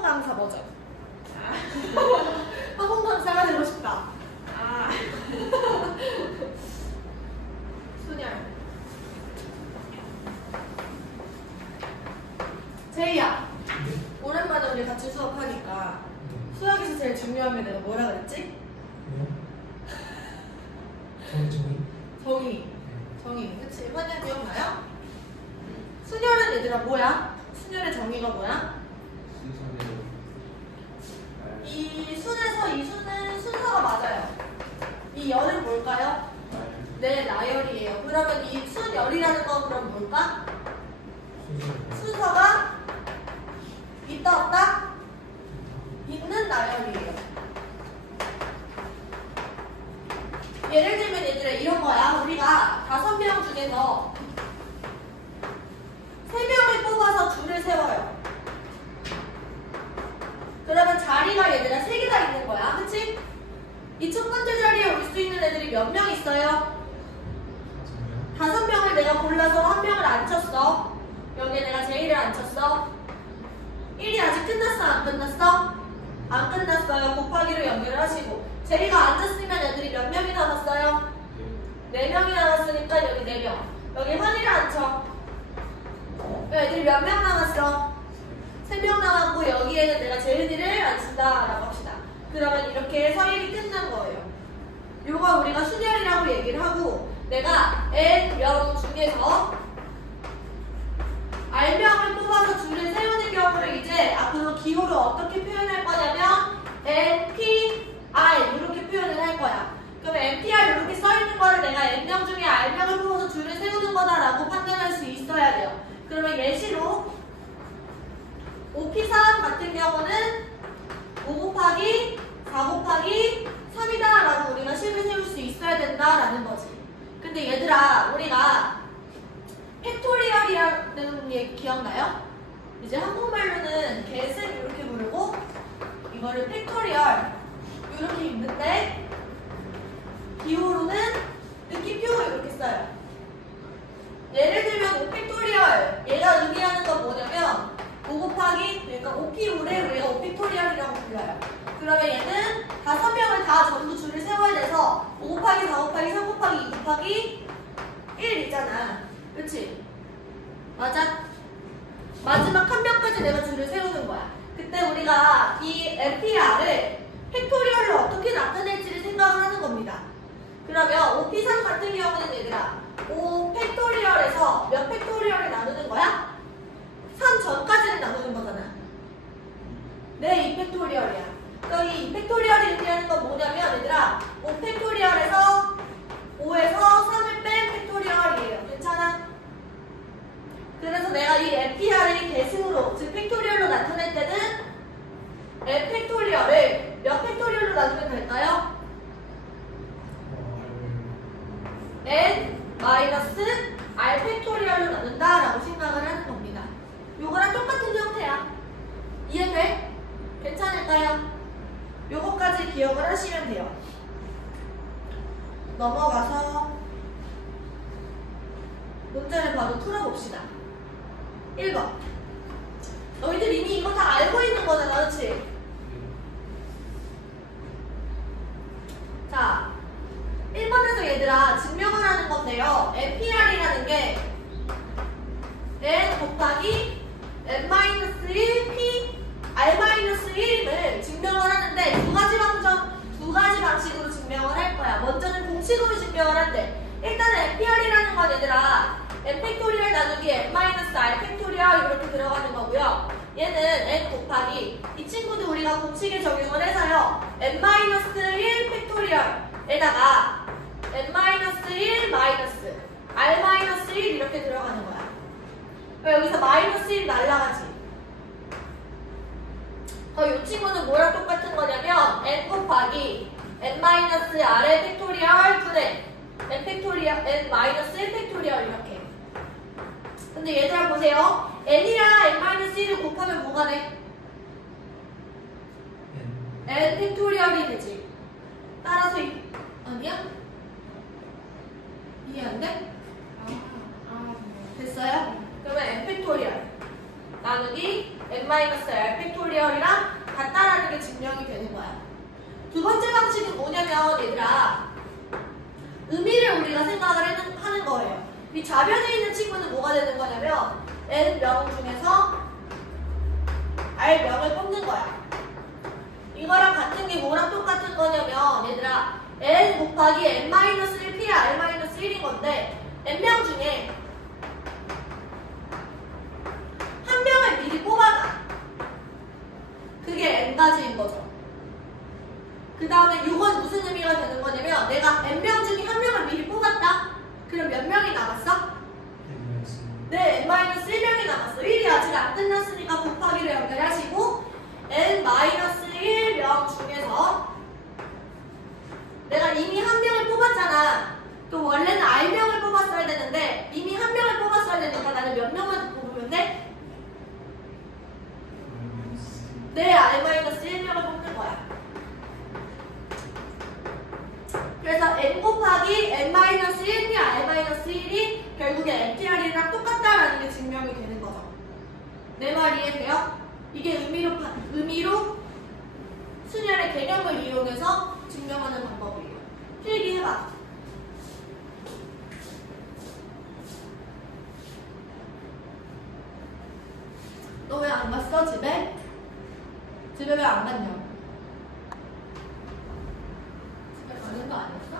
강사 버전. 학원 강사가 되고 싶다. 순열. 제이야, 오랜만에 우리 같이 수업하니까 수학에서 제일 중요한 게 내가 뭐라 그랬지? 정의. 그치? 환영 기억나요? 순열은 얘들아 뭐야? 순열의 정의가 뭐야? 이 순에서 이 순은 순서가 맞아요. 이 열은 뭘까요? 네, 나열이에요. 그러면 이 순열이라는 건 그럼 뭘까? 순서가 있다 없다? 있는 나열이에요. 예를 들면 얘들아 이런 거야. 우리가 5명 중에서 3명을 뽑아서 줄을 세워요. 그러면 자리가 얘들아 3개가 있는 거야. 그치? 이 첫 번째 자리에 올 수 있는 애들이 몇 명 있어요? 5명을 내가 골라서 1명을 앉혔어. 여기에 내가 제이를 앉혔어. 1이 아직 끝났어? 안 끝났어? 안 끝났어요. 곱하기로 연결을 하시고. 제이가 앉았으면 애들이 몇 명이 남았어요? 4명이 남았으니까 여기 4명. 여기 환희를 앉혀. 애들이 몇 명 남았어? 3명 남았고 여기에는 내가 제은이를 앉힌다 라고 합시다. 그러면 이렇게 서열이 끝난 거예요. 요거 우리가 순열이라고 얘기를 하고, 내가 N명 중에서 R명을 뽑아서 줄을 세우는 경우를 이제 앞으로 기호를 어떻게 표현할 거냐면 NPR 이렇게 표현을 할 거야. 그러면 NPR 이렇게 써있는 거를 내가 N명 중에 R명을 뽑아서 줄을 세우는 거다라고 판단할 수 있어야 돼요. 그러면 예시로 OP3 같은 경우는 5 곱하기 4 곱하기 3이다 라고 우리가 식을 세울 수 있어야 된다라는 거지. 근데 얘들아 우리가 팩토리얼이라는 게 기억나요? 이제 한국말로는 get을 이렇게 부르고 이거를 팩토리얼 이렇게 읽는데 기호로는 느낌표 이렇게 써요. 예를 들면 5팩토리얼 얘가 의미하는 건 뭐냐면 5 곱하기 그러니까 5P5를 우리가 5팩토리얼이라고 불러요. 그러면 얘는 5명을 다 전부 줄을 세워야 돼서 5 곱하기 4 곱하기 3 곱하기 2 곱하기 1 있잖아. 그치? 맞아? 마지막 한 명까지 내가 줄을 세우는 거야. 그때 우리가 이 NPR을 팩토리얼로 어떻게 나타낼지를 생각을 하는 겁니다. 그러면 5P3 같은 경우는 얘들아 5 팩토리얼에서 몇 팩토리얼을 나누는 거야? 3 전까지는 나누는 거잖아. 네, 2 팩토리얼이야. 그럼 이 팩토리얼이 의미하는 건 뭐냐면 얘들아 5 팩토리얼에서 5에서 3을 뺀 팩토리얼이에요. 괜찮아? 그래서 내가 이 NPR을 개수로 즉 팩토리얼로 나타낼 때는 N 팩토리얼을 몇 팩토리얼로 나누면 될까요? N 마이너스 R 팩토리얼로 나눈다라고 생각을 하는 겁니다. 요거랑 똑같은 형태야. 이해돼? 괜찮을까요? 요거까지 기억을 하시면 돼요. 넘어가서 문제를 바로 풀어봅시다. 1번. 너희들 이미 이거 다 알고 있는 거잖아, 그렇지? 자, 1번에서 얘들아 증명을 하는 건데요. NPR이라는 게 N 곱하기 N-1 P R-1을 증명을 하는데 두 가지 방식으로 증명을 할 거야. 먼저는 공식으로 증명을 한대. 일단은 NPR이라는 건 얘들아 N 팩토리얼 나누기 N-R 팩토리얼 이렇게 들어가는 거고요. 얘는 N 곱하기 이 친구도 우리가 공식에 적용을 해서요. N-1 팩토리얼에다가 N-1 마이너스 R-1 이렇게 들어가는 거야. 그러니까 여기서 마이너스 1 날라가지. 이 친구는 뭐랑 똑같은 거냐면 N 곱하기 N-R의 팩토리얼 분의 N 팩토리얼 N-1 팩토리얼 이렇게. 근데 얘들아 보세요. N이랑 N-1을 곱하면 뭐가 돼? N 팩토리얼이 되지. 따라서 아니야? 이해 안 돼? 됐어요? 그러면 N 팩토리얼 나누기 N-R 팩토리얼이랑 얘들아 의미를 우리가 생각을 하는 거예요. 이 좌변에 있는 친구는 뭐가 되는 거냐면 N명 중에서 R명을 뽑는 거야. 이거랑 같은 게 뭐랑 똑같은 거냐면 얘들아 N 곱하기 N-1P야 R-1인 건데 N명 중에 한 명을 미리 뽑아놔. 그게 N가지인 거죠. 그 다음에 이건 무슨 의미가 되는 거냐면 내가 N명 중에 한 명을 미리 뽑았다. 그럼 몇 명이 남았어? 네, N-1명이 남았어. 1이 아직 안 끝났으니까 곱하기를 연결하시고 N-1명 중에서 내가 이미 한 명을 뽑았잖아. 또 원래는 R명을 뽑았어야 되는데 이미 한 명을 뽑았어야 되니까 나는 몇 명만 뽑으면 돼? 네, R-1명을 뽑는 거야. 그래서 N 곱하기 N-1P, R-1이 결국에 NTR이랑 똑같다라는 게 증명이 되는 거죠. 내 말 이해돼요? 이게 의미로 순열의 개념을 이용해서 증명하는 방법이에요. 필기해봐. 너 왜 안 갔어? 집에? 집에 왜 안 갔냐? 집에 가는 거 아니었어?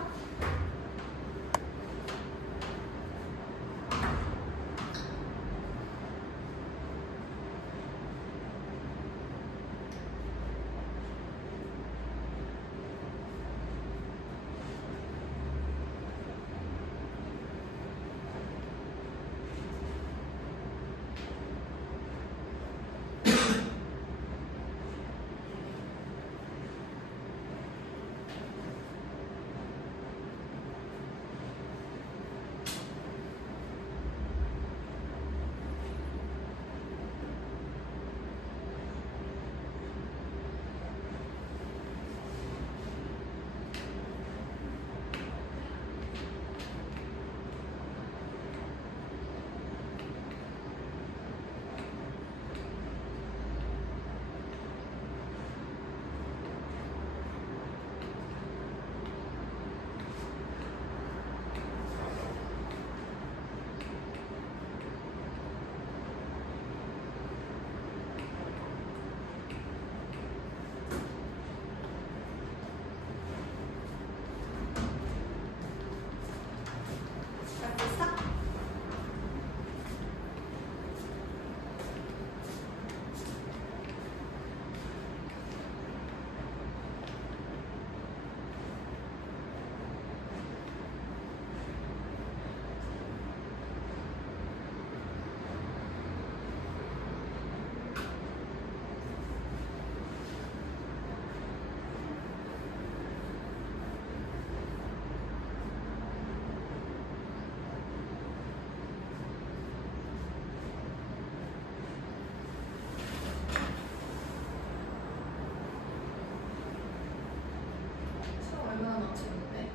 얼마나 맞췄는데?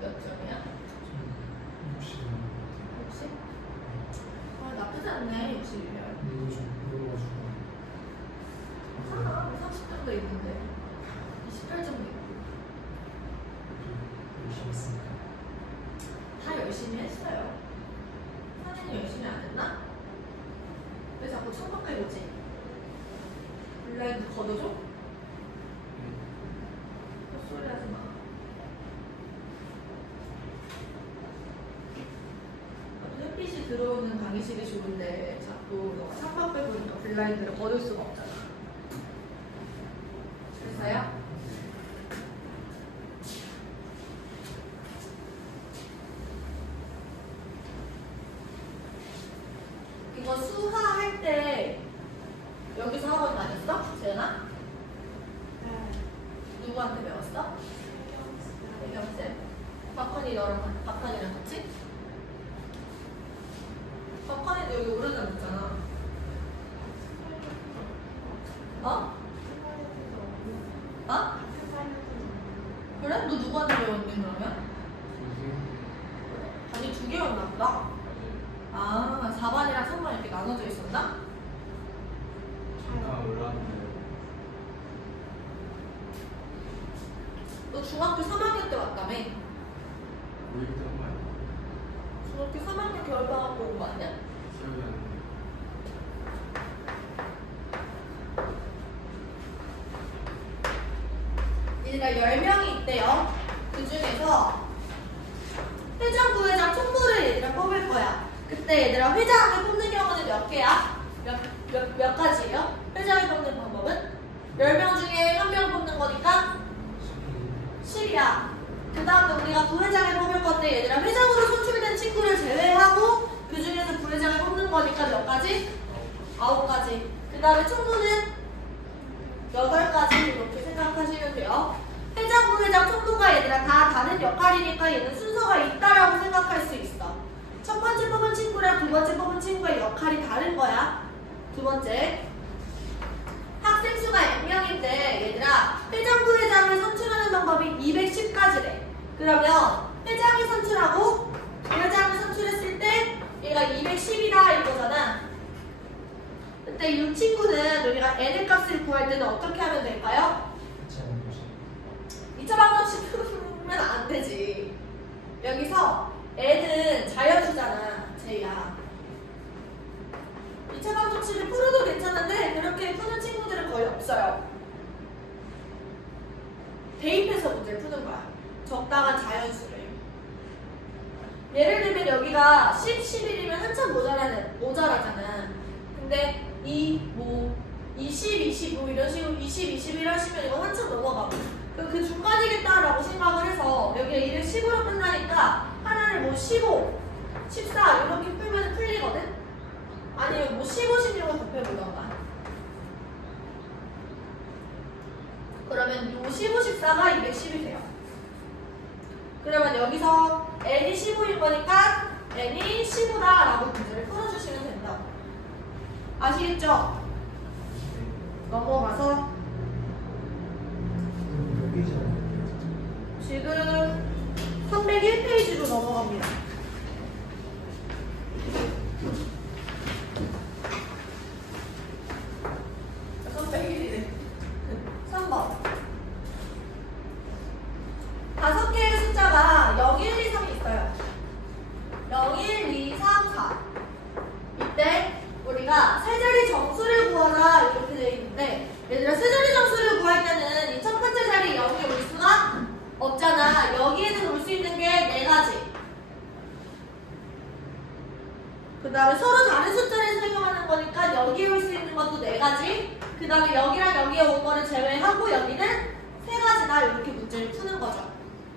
몇 점이야? 60? 아, 나쁘지 않네, 60이면. 이거 좀 물어가지고. 30점도 있는데. 28점도 있고. 열심히 했으니까. 다 열심히 했어요. 사진이 열심히 안 했나? 왜 자꾸 천박하게 보지? 블라인드 걷어줘? 헛소리 하지 마. 햇빛이 들어오는 강의실이 좋은데 자꾸 너가 창밖을 보니까 블라인드를 걷을 수가 없잖아. 됐어요? 이거 수화 할 때 여기서 학원 다녔어? 재현아? 네. 누구한테 배웠어? 배경쌤. 박헌이랑 같이? 박헌이도 여기 오래 다녔잖아. 어? 어? 그래? 너 누구한테 배웠니 그러면? 아니 2개였나 보다? 아 4반이랑 3반 이렇게 나눠져 있었나? 잠깐 올라왔는데. 너 중학교 3학년 때 왔다 다음에 우리 그때 한거 아니야? 중학교 3학년 겨울방학 때 온 거 아니야? 기억이 안 나네. 얘가 10명이 있대요. 그 중에서 회장, 부회장, 총무를 얘들아 뽑을 거야. 그때 얘들아 회장을 뽑는 경우는 몇 개야? 몇 가지예요? 회장을 뽑는 방법은? 10명 중에 1명 뽑는 거니까 10이야. 그 다음에 우리가 부회장을 뽑을 건데 얘들아 회장으로 선출된 친구를 제외하고 그 중에서 부회장을 뽑는 거니까 몇 가지? 9가지. 그 다음에 총무는 8가지 이렇게 생각하시면 돼요. 회장, 부회장, 총무가 얘들아 다 다른 역할이니까 얘는 순서가 있다라고 생각할 수 있어. 첫 번째 뽑은 친구랑 두 번째 뽑은 친구의 역할이 다른 거야. 두 번째, 학생 수가 100명인데 얘들아 회장, 부회장을 선출하는 방법이 210가지래. 그러면 회장이 선출하고 부회장을 선출했을 때 얘가 210이다 이거잖아. 그때 이 친구는 우리가 n의 값을 구할 때는 어떻게 하면 될까요? 2차 방정식은 안 되지. 여기서 n은 자연수잖아, 제이야. 2차 방정식을 풀어도 괜찮은데 그렇게 푸는 친구들은 거의 없어요. 대입해서 문제를 푸는 거야. 적당한 자연수를. 예를 들면 여기가 10, 11이면 한참 모자라잖아. 근데 20, 25 이런 식으로 20, 21 하시면 이거 한참 넘어가고. 그럼 그 중간이겠다라고 생각을 해서 여기에 210으로 끝나니까 하나를 뭐 15, 14 이렇게 풀면 풀리거든? 아니면 뭐 15, 16을 곱해보던가. 그러면 요 15, 14가 210이 돼요. 그러면 여기서 n이 15일 거니까 n이 15다라고 문제를 풀어주시면 된다. 아시겠죠? 넘어가서 지금 301페이지로 넘어갑니다. 301이네. 3번. 5개의 숫자가 0, 1, 2, 3이 있어요. 0, 1, 2, 3, 4. 이때 우리가 세자리 정수를 구하라 이렇게 되어 있는데 얘들아 세자리 정수를 구할 때는 이 첫 번째 자리 0이 올 수가 없잖아. 여기에는 올 수 있는 게 4가지. 그 다음에 서로 다른 숫자를 사용하는 거니까 여기에 올 수 있는 것도 4가지. 그 다음에 여기랑 여기에 온 거를 제외하고 여기는 3가지다. 이렇게 문제를 푸는 거죠.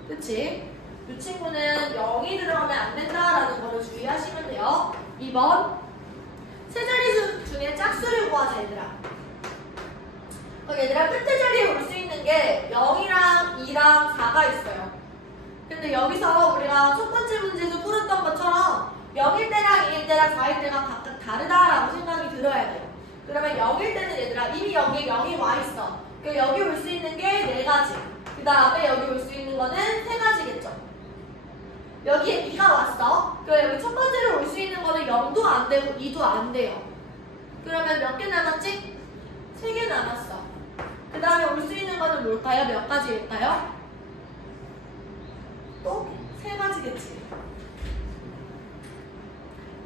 그치? 이 친구는 0이 들어가면 안 된다라는 거를 주의하시면 돼요. 2번. 세 자리 수 중에 짝수를 구하자 얘들아. 얘들아 끝에 자리에 올 수 있는 게 0이랑 2랑 4가 있어요. 근데 여기서 우리가 첫 번째 문제에서 풀었던 것처럼 0일 때랑 2일 때랑 4일 때가 각각 다르다라고 생각이 들어야 돼요. 그러면 0일 때는 얘들아 이미 여기에 0이 와 있어. 그러니까 여기 올 수 있는 게 4가지. 그 다음에 여기 올 수 있는 거는 3가지겠죠. 여기에 2가 왔어. 그럼 여기 첫 번째로 올 수 있는 거는 0도 안 되고 2도 안 돼요. 그러면 몇 개 남았지? 3개 남았어. 그 다음에 올 수 있는 거는 뭘까요? 몇 가지일까요? 또 3가지겠지.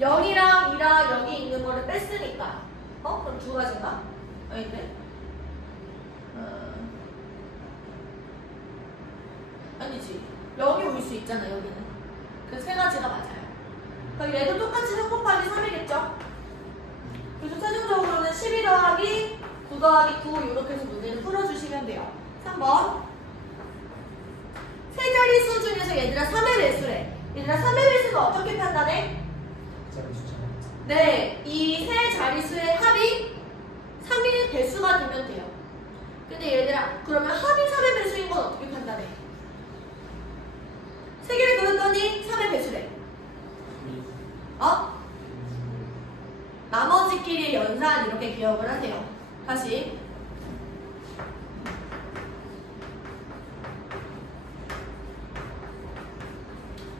0이랑 2랑 여기 있는 거를 뺐으니까. 그럼 2가지인가? 아닌데? 아니지. 0이 올 수 있잖아, 여기는. 그 3가지가 맞아요. 그럼 얘도 똑같이 3 곱하기 3이겠죠? 그래서 최종적으로는 12 더하기 9 더하기 9 이렇게 해서 문제를 풀어주시면 돼요. 3번. 세 자리 수 중에서 얘들아 3의 배수래. 얘들아 3의 배수는 어떻게 판단해? 네, 이 세 자리수의 합이 3의 배수가 되면 돼요. 근데 얘들아 그러면 합이 3의 배수인 건 어떻게 판단해? 3개를 그렸더니 3의 배수래. 나머지끼리 연산 이렇게 기억을 하세요. 다시.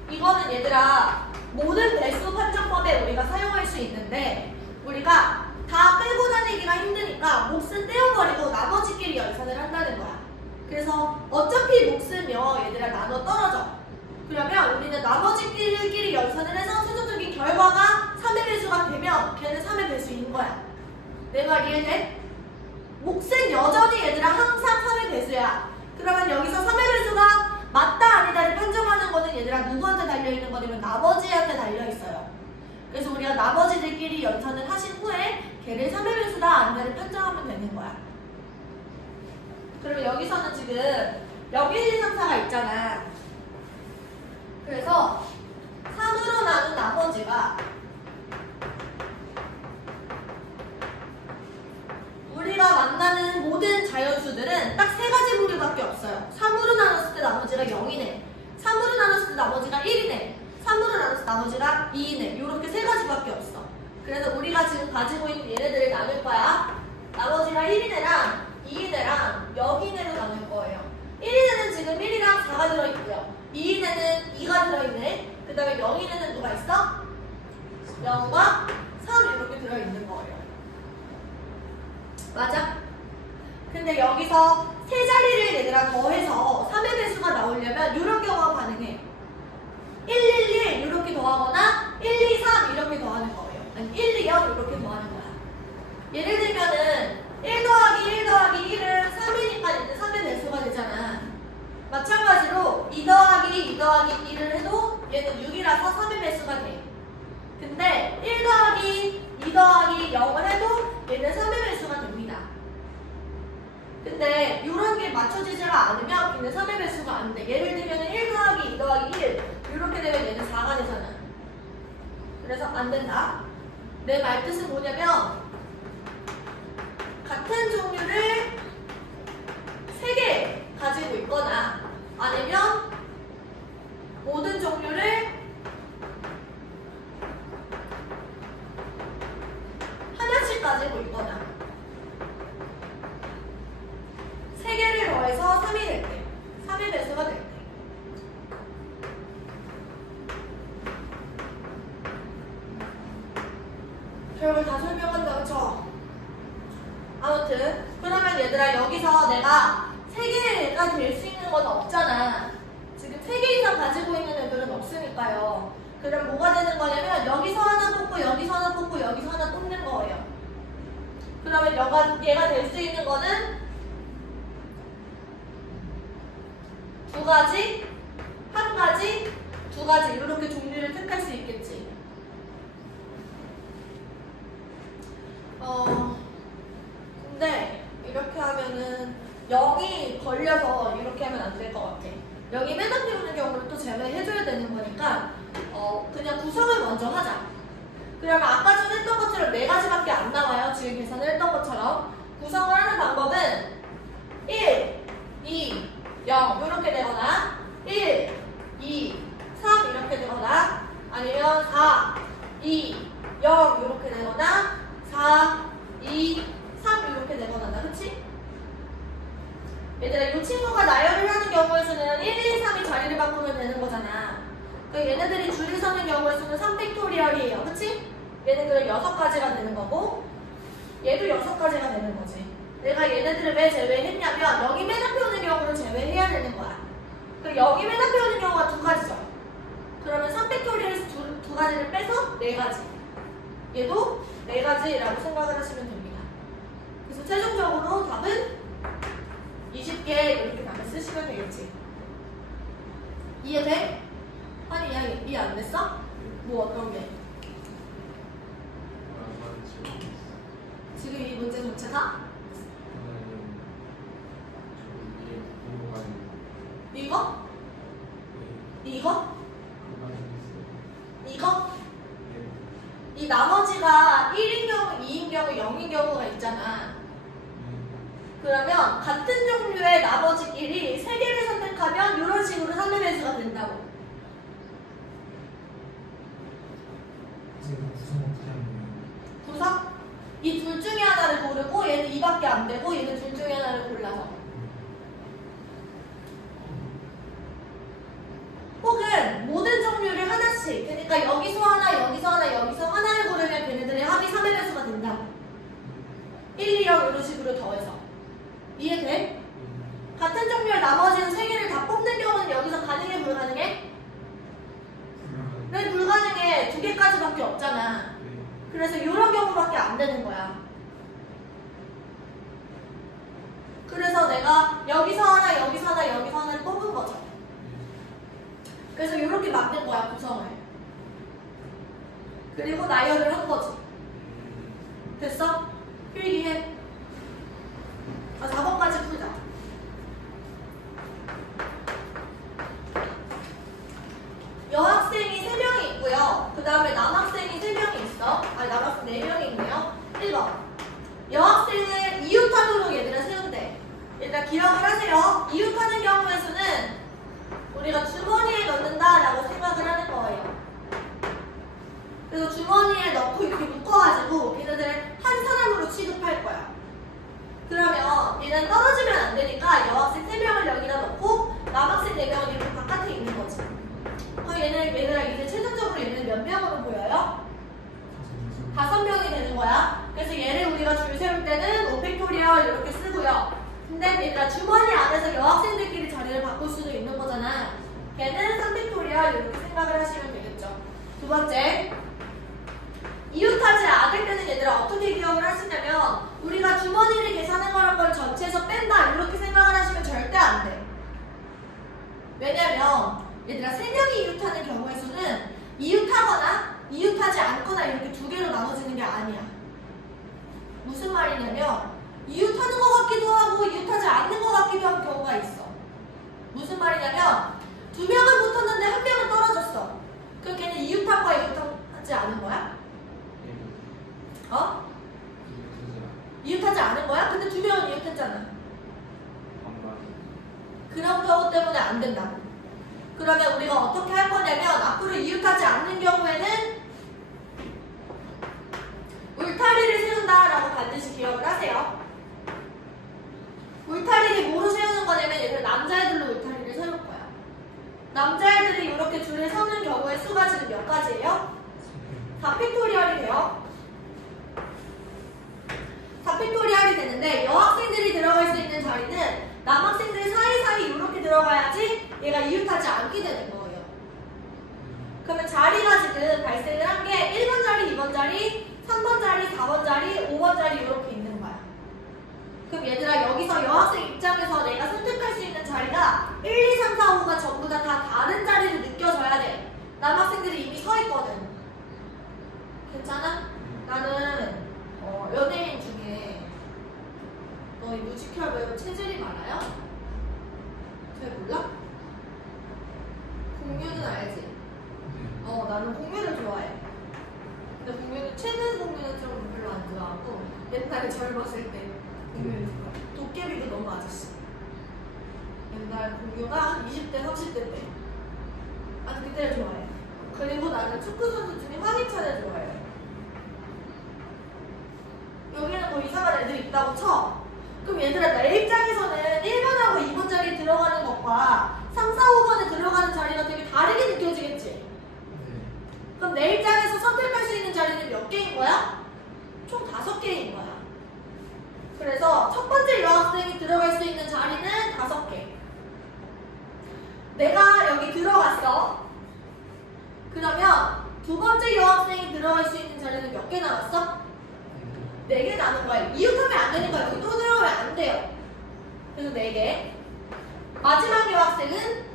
이거는 얘들아 모든 배수 판정법에 우리가 사용할 수 있는데 우리가 다 빼고 다니기가 힘드니까 몫은 떼어버리고 나머지끼리 연산을 한다는 거야. 그래서 어차피 몫은요 얘들아 나눠 떨어져. 그러면 우리는 나머지끼리 연산을 해서 최종적인 결과가 3의 배수가 되면 걔는 3의 배수인 거야. 내 말 이해돼? 몫은 여전히 얘들아 항상 3의 배수야. 그러면 여기서 3의 배수가 맞다 아니다를 판정하는 거는 얘들아 누구한테 달려있는 거냐면 나머지한테 달려있어요. 그래서 우리가 나머지들끼리 연산을 하신 후에 걔를 3의 배수다 아니다를 판정하면 되는 거야. 그러면 여기서는 지금 0, 1, 2, 3, 4가 있잖아. 그래서 3으로 나눈 나머지가 우리가 만나는 모든 자연수들은 딱 세 가지 부류밖에 없어요. 3으로 나눴을 때 나머지가 0이네. 3으로 나눴을 때 나머지가 1이네. 3으로 나눴을 때 나머지가 2이네. 이렇게 세 가지밖에 없어. 그래서 우리가 지금 가지고 있는 얘네들을 나눌 거야. 나머지가 1이네랑 2이네랑 0이네로 나눌 거예요. 1이네는 지금 1이랑 4가 들어있고요. 2이네는 2가 들어있네. 그 다음에 0이네는 누가 있어? 0과 3 이렇게 들어있는 거예요. 맞아? 근데 여기서 세 자리를 얘들아 더해서 3의 배수가 나오려면 이런 경우가 가능해. 1, 1, 1 이렇게 더하거나 1, 2, 3 이렇게 더하는 거예요. 아니 1, 2, 0 이렇게 더하는 거야. 예를 들면은 1 더하기 1 더하기 1은 3이니까 얘는 3의 배수가 되잖아. 마찬가지로 2 더하기 2 더하기 1을 해도 얘는 6이라서 3의 배수가 돼. 근데 1 더하기 2 더하기 0을 해도 얘는 3의 배수가 됩니다. 근데 이런 게 맞춰지지가 않으면 얘는 3의 배수가 안 돼. 예를 들면 1 더하기 2 더하기 1 이렇게 되면 얘는 4가 되잖아. 그래서 안 된다. 내 말뜻은 뭐냐면 같은 종류를 3개 가지고 있거나 아니면 모든 종류를 하나씩 가지고 있거나 3개를 더해서 3이 될 때, 3의 배수가 될 때. 별걸 다 설명한다, 그쵸? 아무튼 그러면 얘들아 여기서 내가 3개가 될 수 있는 건 없잖아. 지금 3개 이상 가지고 있는 애들은 없으니까요. 그럼 뭐가 되는 거냐면 여기서 하나 뽑고 여기서 하나 뽑고 여기서 하나 뽑는 거예요. 그러면 얘가 될 수 있는 거는 2가지, 1가지, 2가지 이렇게 종류를 택할 수 있겠지. 근데 이렇게 하면은 0이 걸려서 이렇게 하면 안 될 것 같아. 0이 맨 앞에 오는 경우를 또 제외해줘야 되는 거니까 그냥 구성을 먼저 하자. 그러면 아까 전에 했던 것처럼 4가지밖에 안 나와요. 지금 계산을 했던 것처럼. 구성을 하는 방법은 1, 2, 0 이렇게 되거나 1, 2, 3 이렇게 되거나 아니면 4, 2, 0 이렇게 되거나 4, 2, 3 이렇게 되거나 그치? 얘들아 이 친구가 나열을 하는 경우의 수는 1, 2, 3이 자리를 바꾸면 되는 거잖아. 그러니까 얘네들이 줄을 서는 경우의 수는 3팩토리얼이에요. 그치? 얘는 그럼 6가지가 되는 거고 얘도 6가지가 되는 거지. 내가 얘네들을 왜 제외했냐면 0이 맨 앞에 오는 경우를 제외해야 되는 거야. 그럼 0이 맨 앞에 오는 경우가 2가지죠. 그러면 3팩토리얼에서 2가지를 빼서 4가지. 얘도 4가지라고 생각을 하시면 됩니다. 그래서 최종적으로 답은 20개 이렇게 답을 쓰시면 되겠지. 이해돼? 아니 야 이해 안 됐어? 뭐 어떤 게? 지금 이 문제 전체가? 이거? 이거? 이거? 이 나머지가 1인 경우, 2인 경우, 0인 경우가 있잖아. 그러면 같은 종류의 나머지끼리 3개를 선택하면 이런 식으로 3의 배수가 된다고. 구성 어떻게 하는 거예요? 구성? 이 둘 중에 하나를 고르고 얘는 2밖에 안 되고 얘는 둘 중에 하나를 골라서. 혹은 모든 종류를 하나씩, 그러니까 여기서 하나, 여기서 하나, 여기서 하나를 고르면 걔네들의 합이 3의 배수가 된다고. 1, 2, 0 이런 식으로 더해서. 이해돼? 같은 종류의 나머지는 3개를 다 뽑는 경우는 여기서 가능해 불가능해? 네, 불가능해. 2개까지밖에 없잖아. 그래서 이런 경우밖에 안 되는 거야. 그래서 내가 여기서 하나, 여기서 하나, 여기서 하나를 뽑은 거죠. 그래서 이렇게 만든 거야, 구성을. 그리고 나열을 한 거지. 됐어? 필기해. 4번까지 풀자. 여학생이 3명이 있고요. 그 다음에 남학생이 3명이 있어. 아니, 남학생 4명이 있네요. 1번. 여학생을 이웃하도록 얘들아 세운대. 일단 기억을 하세요. 이웃하는 경우의 수는 우리가 주머니에 넣는다라고 생각을 하는 거예요. 그래서 주머니에 넣고 이렇게 묶어가지고 얘네들을 한 사람으로 취급할 거야. 그러면 얘는 떨어지면 안 되니까 여학생 3명을 여기다 넣고 남학생 4명은 이렇게 바깥에 있는 거지. 그럼 얘들아 이제 최종적으로 얘는 몇 명으로 보여요? 5명이 되는 거야. 그래서 얘를 우리가 줄 세울 때는 오펙토리얼 이렇게 쓰고요. 근데 얘들아 주머니 안에서 여학생들끼리 자리를 바꿀 수도 있는 거잖아. 걔는 3팩토리얼 이렇게 생각을 하시면 되겠죠. 두 번째, 이웃하지 않을 때는 얘들아 어떻게 기억을 하시냐면 우리가 주머니를 계산한 걸 전체에서 뺀다 이렇게 생각을 하시면 절대 안 돼. 왜냐면 얘들아 3명이 이웃하는 경우의 수는 이웃하거나 이웃하지 않거나 이렇게 2개로 나눠지는 게 아니야. 무슨 말이냐면 이웃하는 것 같기도 하고 이웃하지 않는 것 같기도 한 경우가 있어. 무슨 말이냐면 2명은 붙었는데 1명은 떨어졌어. 그럼 걔는 이웃한과 이웃하지 않은 거야? 어? 이웃하지 않은 거야? 근데 2명은 이웃했잖아. 그런 경우 때문에 안 된다고. 그러면 우리가 어떻게 할 거냐면 앞으로 이웃하지 않는 경우에는 울타리를 세운다라고 반드시 기억을 하세요. 울타리를 뭐로 세우는 거냐면 얘들 남자애들로 울타리를 세울 거야. 남자애들이 이렇게 줄을 서는 경우의 수가 지금 몇 가지예요? 4팩토리얼이에요. 4팩토리얼이 되는데 여학생들이 들어갈 수 있는 자리는 남학생들 사이사이 이렇게 들어가야지 얘가 이웃하지 않게 되는 거예요. 그러면 자리가 지금 발생을 한 게 1번 자리, 2번 자리, 3번 자리, 4번 자리, 5번 자리 이렇게 있는 거야. 그럼 얘들아 여기서 여학생 입장에서 내가 선택할 수 있는 자리가 1, 2, 3, 4, 5가 전부 다 다른 자리로 느껴져야 돼. 남학생들이 이미 서 있거든. 괜찮아? 나는 연예인 중에 너 이 뮤지컬 배우 최재림 알아요? 잘 몰라? 공유는 알지? 나는 공유를 좋아해. 근데 공유는 최근 공유는 좀 별로 안 좋아하고 옛날에 젊었을 때 공유를 좋아해. 도깨비도 너무 아저씨. 옛날 공유가 한 20대, 30대 때. 아주 그때를 좋아해. 그리고 나는 축구 선수 중에 황희찬을 좋아해. 여기는 뭐 이상한 애들이 있다고 쳐. 그럼 얘들아 내 입장에서는 1번하고 2번 자리에 들어가는 것과 3, 4, 5번에 들어가는 자리가 되게 다르게 느껴지겠지? 그럼 내 입장에서 선택할 수 있는 자리는 몇 개인 거야? 총 5개인 거야. 그래서 첫 번째 여학생이 들어갈 수 있는 자리는 5개. 내가 여기 들어갔어. 그러면 두 번째 여학생이 들어갈 수 있는 자리는 몇 개 남았어? 4개 남은 거야. 이웃하면 안 되니까 여기 또 들어가면 안 돼요. 그래서 4개. 마지막 여학생은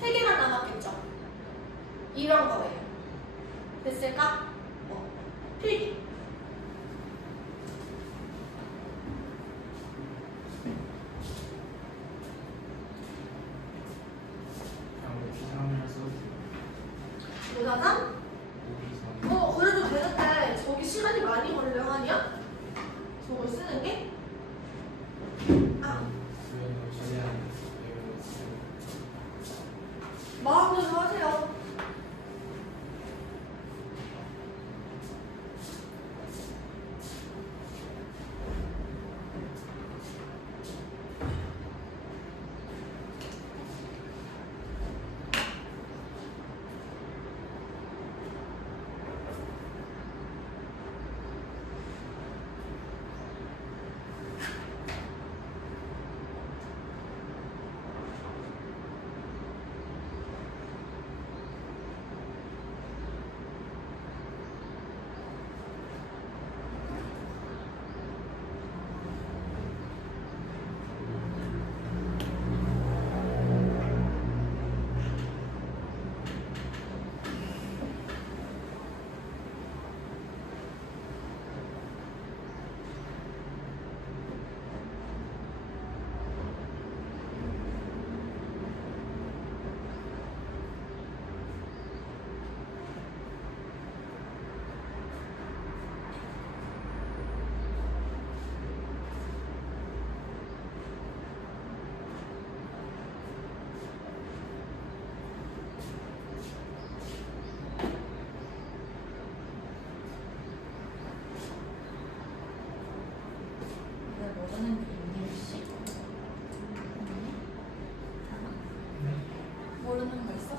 3개만 남았겠죠. 이런 거예요. 됐을까? 필기. 노사상? 그래도 되는데 저기 시간이 많이 걸려 하냐? 저걸 쓰는 게? 마음대로 하세요.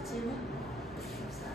있어? 질문? 없어.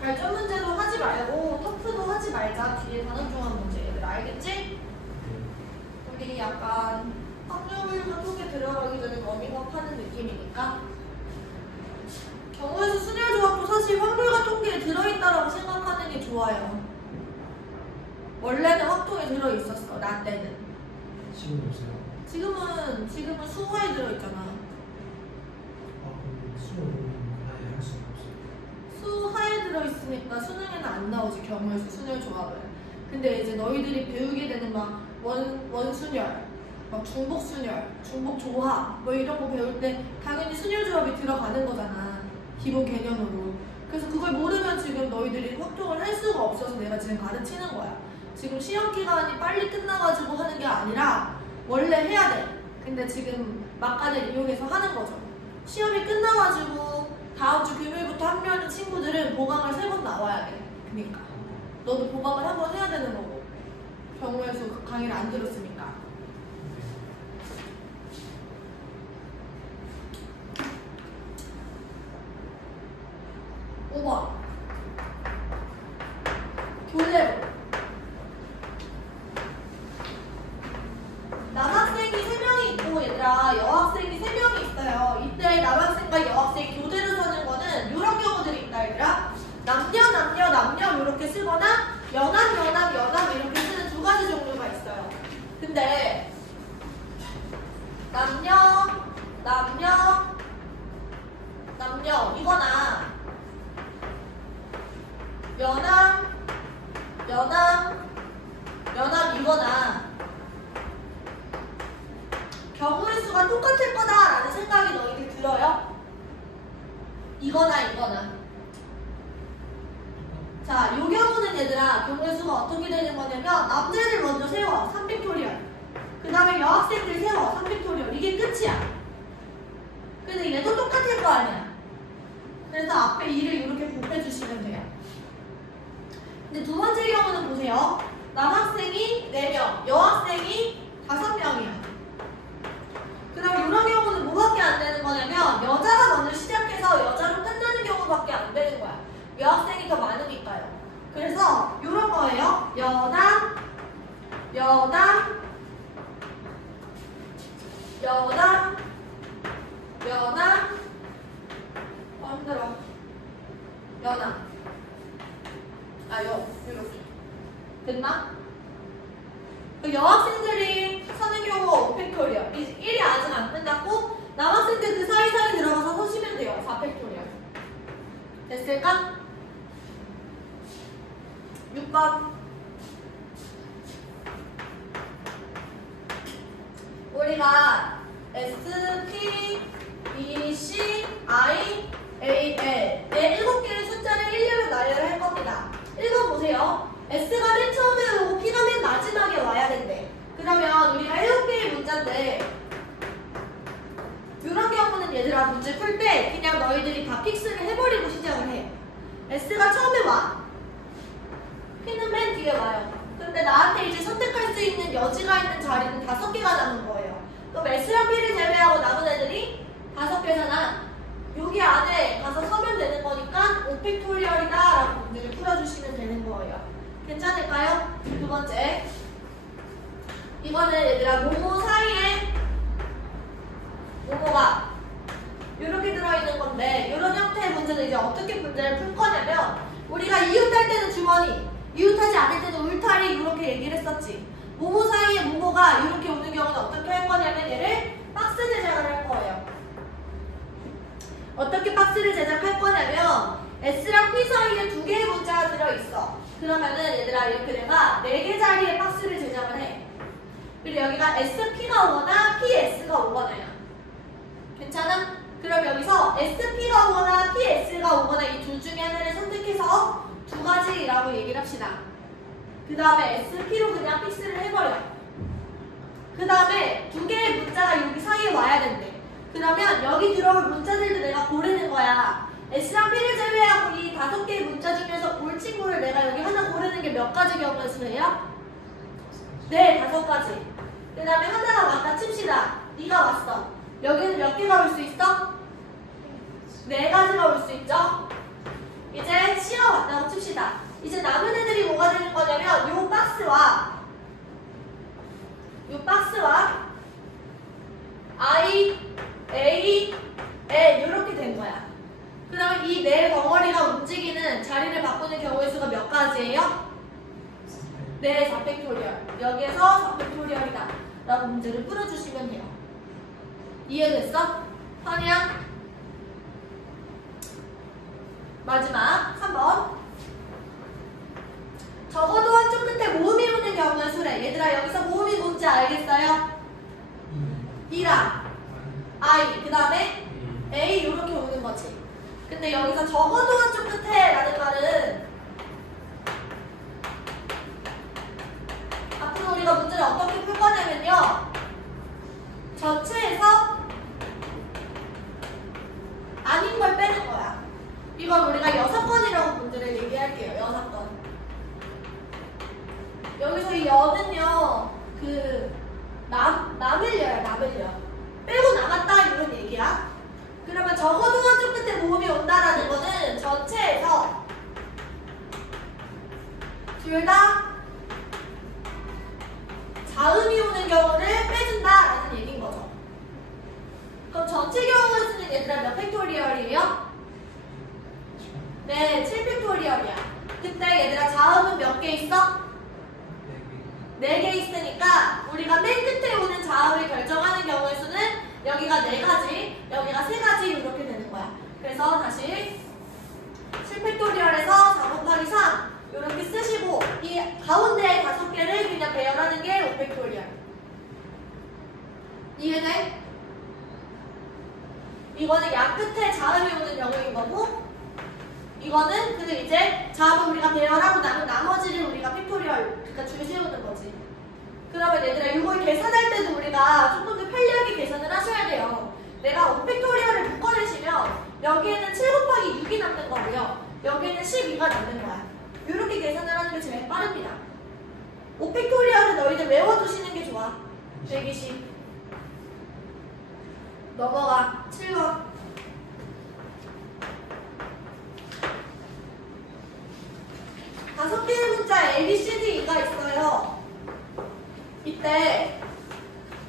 발전 문제도 하지 말고 터프도 하지 말자. 뒤에 단원 중한 문제 얘들 알겠지? 우리 약간 확률과 통계 들어가기 전에 워밍업 하는 느낌이니까. 경우에서 순열 조합도 사실 확률과 통계에 들어있다라고 생각하는 게 좋아요. 원래는 확통에 들어있었어. 나 때는. 지금 없어요? 지금은 수화에 들어있잖아. 그럼 수업은 아예 할 수가 없어요. 수하에 들어있으니까 수능에는 안 나오지. 경우에서 순열 조합을. 근데 이제 너희들이 배우게 되는 막 원순열, 막 중복순열, 중복조합 뭐 이런 거 배울 때 당연히 순열 조합이 들어가는 거잖아. 기본 개념으로. 그래서 그걸 모르면 지금 너희들이 확통을 할 수가 없어서 내가 지금 가르치는 거야. 지금 시험 기간이 빨리 끝나가지고 하는 게 아니라 원래 해야 돼. 근데 지금 막간을 이용해서 하는 거죠. 시험이 끝나가지고 다음 주 금요일부터 합류하는 친구들은 보강을 3번 나와야 돼. 그니까 너도 보강을 1번 해야 되는 거고, 경우의 수 그 강의를 안 들었으니까. 네. 5번 교재로 남학생이 3명이 있고 얘들아 여학생이 3명이 있어요. 이때 남학생과 여학생이 교대로 서는 거는 이런 경우들이 있다 얘들아. 남녀 이렇게 쓰거나 연합 이렇게 쓰는 2가지 종류가 있어요. 근데 남녀 이거나 연합 이거나 경우의 수가 똑같을 거다라는 생각이 너희들 들어요? 이거나 자, 요 경우는 얘들아 경우의 수가 어떻게 되는 거냐면 남자들 먼저 세워 3팩토리얼, 그 다음에 여학생들 세워 3팩토리얼. 이게 끝이야. 근데 얘도 똑같을 거 아니야. 그래서 앞에 2를 이렇게 곱해주시면 돼요. 근데 두 번째 경우는 보세요. 남학생이 4명, 여학생이 5명이야. 그럼 이런 경우는 뭐밖에 안 되는 거냐면 여자가 먼저 시작해서 여자로 끝나는 경우밖에 안 되는 거야. 여학생이 더 많으니까요. 그래서 이런 거예요. 여남 힘들어. 이렇게 됐나? 여학생들이 서는 경우가 5팩토리얼. 1이 아직 안 끝났고 남학생들 그 사이사이 들어가서 서시면 돼요. 4팩토리얼. 됐을까? 6번 우리가 S, P, E, C, I, A, L 네 7개의 숫자를 일렬로 나열을 할 겁니다. 읽어보세요. S가 맨 처음에 오고 P가 맨 마지막에 와야 된대. 그러면 우리가 7개의 문자인데 이런 경우는 얘들아 문제 풀 때 그냥 너희들이 다 픽스를 해버리고 시작을 해. S가 처음에 와. P는 맨 뒤에 와요. 근데 나한테 이제 선택할 수 있는 여지가 있는 자리는 5개가 남은 거예요. 그럼 S랑 P를 제외하고 남은 애들이 5개잖아. 여기 안에 가서 서면 되는 거니까 5팩토리얼이다 라고 문제를 풀어주시면 되는 거예요. 괜찮을까요? 두 번째 이거는 얘들아 모모 사이에 모모가 이렇게 들어있는 건데 이런 형태의 문제는 이제 어떻게 문제를 풀 거냐면 우리가 이웃할 때는 주머니, 이웃하지 않을 때는 울타리 이렇게 얘기를 했었지. 모모 사이에 모모가 이렇게 오는 경우는 어떻게 할 거냐면 얘를 박스 제작을 할 거예요. 어떻게 박스를 제작할 거냐면 S랑 P 사이에 2개의 문자가 들어있어. 그러면은 얘들아 이렇게 내가 4개 자리의 박스를 제작을 해. 그리고 여기가 SP가 오거나 PS가 오거나야. 괜찮아? 그럼 여기서 SP가 오거나 PS가 오거나 이 둘 중에 하나를 선택해서 2가지라고 얘기를 합시다. 그 다음에 SP로 그냥 픽스를 해버려. 그 다음에 2개의 문자가 여기 사이에 와야 된대. 그러면 여기 들어올 문자들도 내가 고르는 거야. S랑 P를 제외하고 이 5개의 문자 중에서 올 친구를 내가 여기 하나 고르는 게 몇 가지 경우의 수예요? 네, 5가지. 그 다음에 하나가 왔다 칩시다. 네가 왔어. 여기는 몇 개가 올 수 있어? 4가지가 올 수 있죠? 이제 C가 왔다고 칩시다. 이제 남은 애들이 뭐가 되는 거냐면 요 박스와 I, A, L 이렇게 된 거야. 그럼 이 4덩어리가 움직이는 자리를 바꾸는 경우의 수가 몇 가지예요? 네, 4팩토리얼. 여기에서 4팩토리얼이다 라고 문제를 풀어주시면 돼요. 이해됐어? 선이야? 마지막 3번 적어도 한쪽 끝에 모음이 오는 경우의 수래. 얘들아 여기서 모음이 뭔지 알겠어요? E랑 I 그 다음에 A 이렇게 오는 거지. 근데 여기서 적어도 한쪽 끝에 라는 말은 앞으로 우리가 문제를 어떻게 풀 거냐면요 전체에서 아닌 걸 빼는 거야. 이건 우리가 6건이라고 분들을 얘기할게요. 6건. 여기서 이 여는요, 남을려요, 남을려. 빼고 나갔다, 이런 얘기야. 그러면 적어도 한쪽 끝에 모음이 온다라는 거는 전체에서 둘 다 자음이 오는 경우를 빼준다라는 얘기인 거죠. 그럼 전체 경우 수는 얘들아 몇 팩토리얼이에요? 네, 7팩토리얼이야. 근데 얘들아 자음은 몇 개 있어? 4개 있으니까 우리가 맨 끝에 오는 자음을 결정하는 경우의 수는 여기가 4가지, 여기가 3가지 이렇게 되는 거야. 그래서 다시 7팩토리얼에서 4 곱하기 3 이렇게 쓰시고 이 가운데 5개를 그냥 배열하는 게 5팩토리얼. 이해돼? 이거는 양 끝에 자음이 오는 경우인 거고 이거는 근데 이제 자음을 우리가 배열하고 남은 나머지를 우리가 팩토리얼 그러니까 줄 세우는 거지. 그러면 얘들아 이걸 계산할 때도 우리가 조금 더 편리하게 계산을 하셔야 돼요. 내가 5팩토리얼을 묶어내시면 여기에는 7 곱하기 6이 남는 거고요. 여기에는 12가 남는 거야. 이렇게 계산을 하는 게 제일 빠릅니다. 5팩토리얼은 너희들 외워두시는 게 좋아. 120 넘어가 7번 5개의 문자 A, B, C, D, E가 있어요. 이때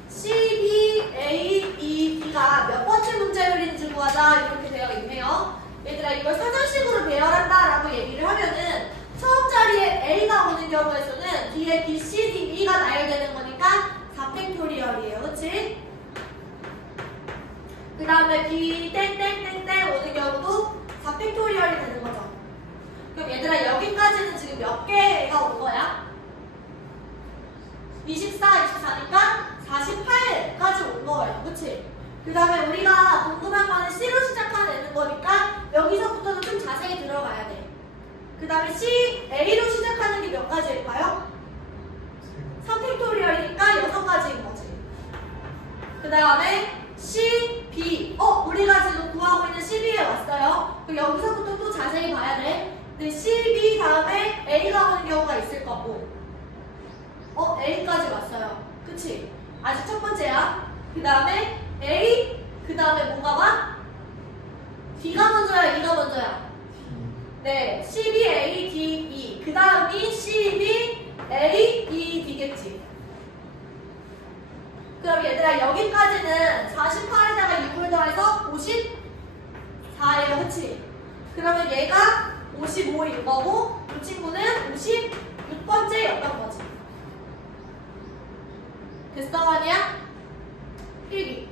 C, B, A, E, D가 몇 번째 문자열인지 구하자 이렇게 되어 있네요. 얘들아 이걸 사전식으로 배열한다라고 얘기를 하면은 처음 자리에 A가 오는 경우에서는 뒤에 B, C, D, E가 나열되는 거니까 4팩토리얼이에요. 그치? 그 다음에 B, 땡땡땡땡 오는 경우도 4팩토리얼이 되는 거죠. 그럼 얘들아 여기까지는 지금 몇 개가 온 거야? 24, 24니까 48까지 온 거예요. 그치? 그 다음에 우리가 궁금한 거는 C로 시작하는 거니까 여기서부터는 좀 자세히 들어가야 돼. 그 다음에 C, A로 시작하는 게 몇 가지일까요? 3팩토리얼이니까 6가지인 거지. 그 다음에 C, B. 우리가 지금 구하고 있는 CB에 왔어요. 그럼 여기서부터 또 자세히 봐야 돼. 근데 CB 다음에 A가 오는 경우가 있을 거고. A까지 왔어요. 그치? 아직 첫 번째야. 그 다음에 A, 그 다음에 뭐가 와? D가 먼저야, E가 먼저야? 네, CB, A, D, E. 그 다음이 CB, A, E, D겠지. 그럼 얘들아 여기까지는 48에다가 6을 더해서 54예요. 그치? 그러면 얘가 55일 거고 이 친구는 56번째였던 거지. 됐어 아니야? 필기.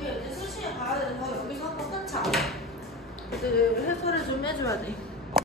이제 수시에 가야 돼서 여기서 한번 끊자. 해설을 좀 해줘야 돼.